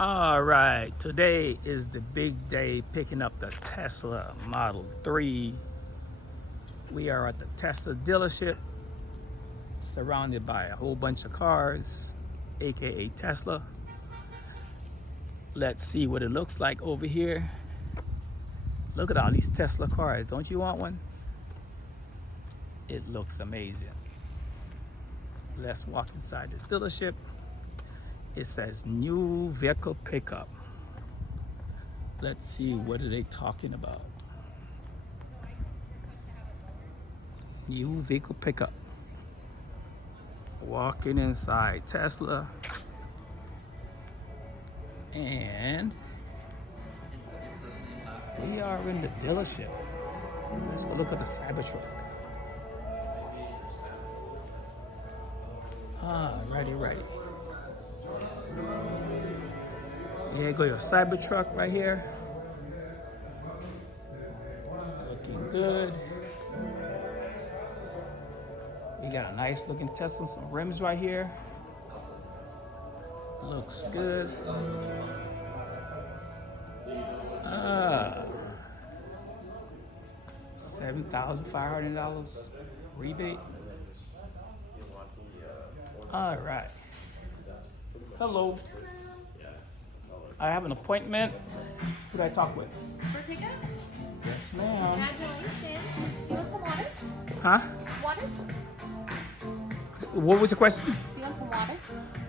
All right, today is the big day picking up the Tesla Model 3. We are at the Tesla dealership, surrounded by a whole bunch of cars, aka Tesla. Let's see what it looks like over here. Look at all these Tesla cars. Don't you want one? It looks amazing. Let's walk inside the dealership. It says new vehicle pickup. Let's see, what are they talking about? New vehicle pickup. Walking inside Tesla. And we are in the dealership. Let's go look at the Cybertruck. Righty. Here go your Cybertruck right here. Looking good. We got a nice looking Tesla, some rims right here. Looks good. $7,500 rebate. All right. Hello. I have an appointment. Who do I talk with? For pickup? Yes, ma'am. Congratulations. You want some water? Huh? Water? What was the question? You want some water?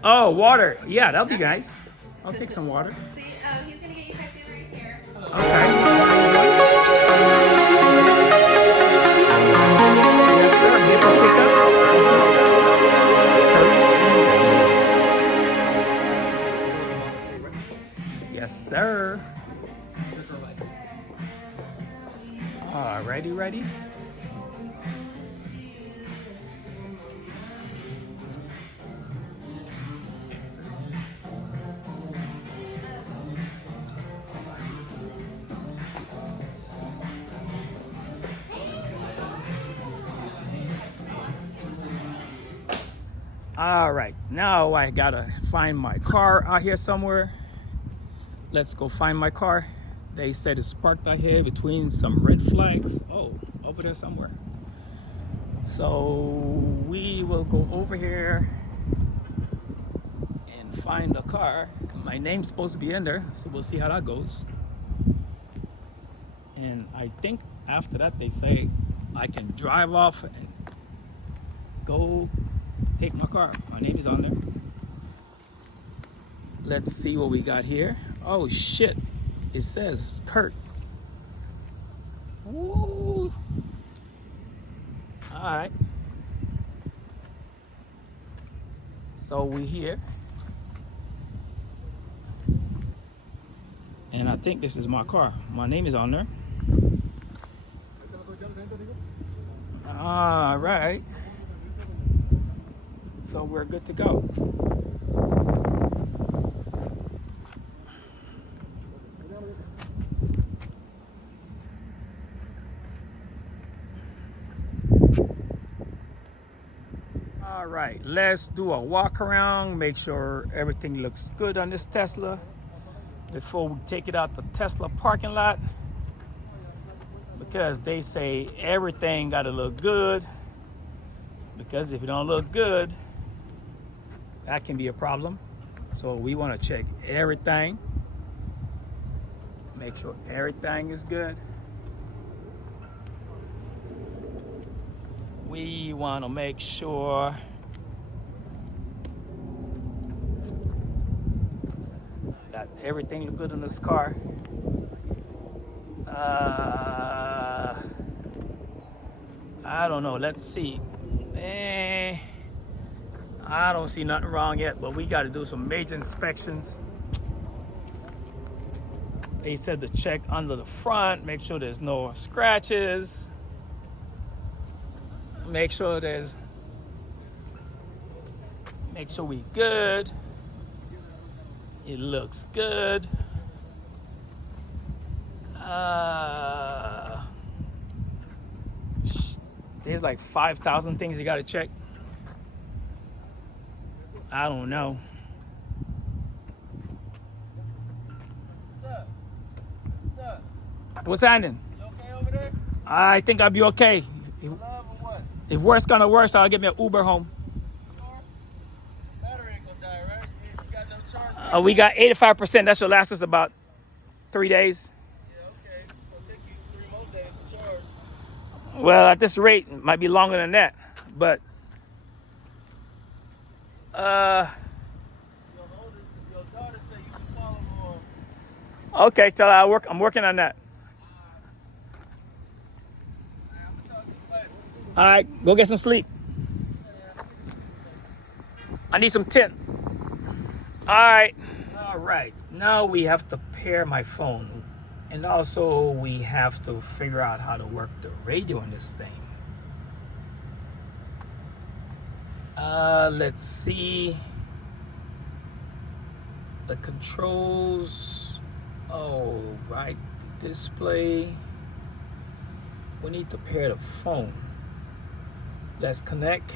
Oh, water. Yeah, that'll be nice. I'll take some water. See, he's gonna get you checked in right here. Okay. Yes, sir. Vehicle pickup. Yes, sir. Ready? All right, now I gotta find my car out here somewhere. Let's go find my car. They said it's parked out here between some red flags. Oh, over there somewhere. So we will go over here and find the car. My name's supposed to be in there, so we'll see how that goes. And I think after that they say I can drive off and go take my car. My name is on there. Let's see what we got here. Oh shit, it says Kurt. Woo. All right. So we here. And I think this is my car. My name is on there. All right. So we're good to go. All right, let's do a walk around, make sure everything looks good on this Tesla before we take it out the Tesla parking lot, because they say everything got to look good, because if it don't look good, that can be a problem. So we want to check everything, make sure everything is good. We want to make sure that everything looks good in this car. I don't know, let's see. I don't see nothing wrong yet, but we got to do some major inspections. They said to check under the front, make sure there's no scratches. Make sure we good. It looks good. There's like 5,000 things you gotta check. I don't know. What's happening? You okay over there? I think I'll be okay. Love or what? If worse gonna worse, I'll get me an Uber home. Sure? Battery ain't gonna die, right? You got no charge? We got 85%. That should last us about 3 days. Yeah, okay. It's gonna take you 3 more days to charge. Well, at this rate, it might be longer than that. But Your daughter said you should follow more. okay, tell her I'm working on that. I'm gonna talk to you later. All right, go get some sleep. I need some tint. All right. All right. Now we have to pair my phone. And also we have to figure out how to work the radio in this thing. Let's see. The controls. Oh, right. The display. We need to pair the phone. Let's connect.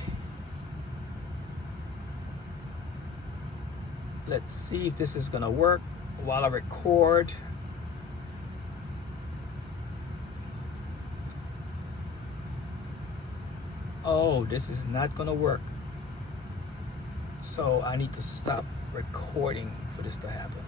Let's see if this is gonna work while I record. Oh, this is not gonna work. So I need to stop recording for this to happen.